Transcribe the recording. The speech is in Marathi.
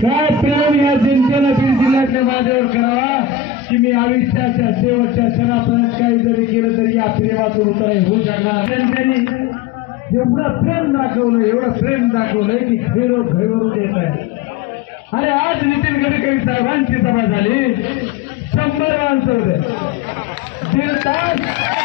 काय प्रेम या जनतेला बीड जिल्ह्यातल्या माझ्यावर करावा की मी आयुष्याच्या शेवटच्या क्षणापर्यंत काही जरी केलं तरी या प्रेमातून उतर होऊ शकणार. जनतेने एवढं प्रेम दाखवलंय की खैरो खैवरून देत आहे. अरे आज नितीन गडकरी साहेबांची सभा झाली, 100 माणसं होते, 1.5 तास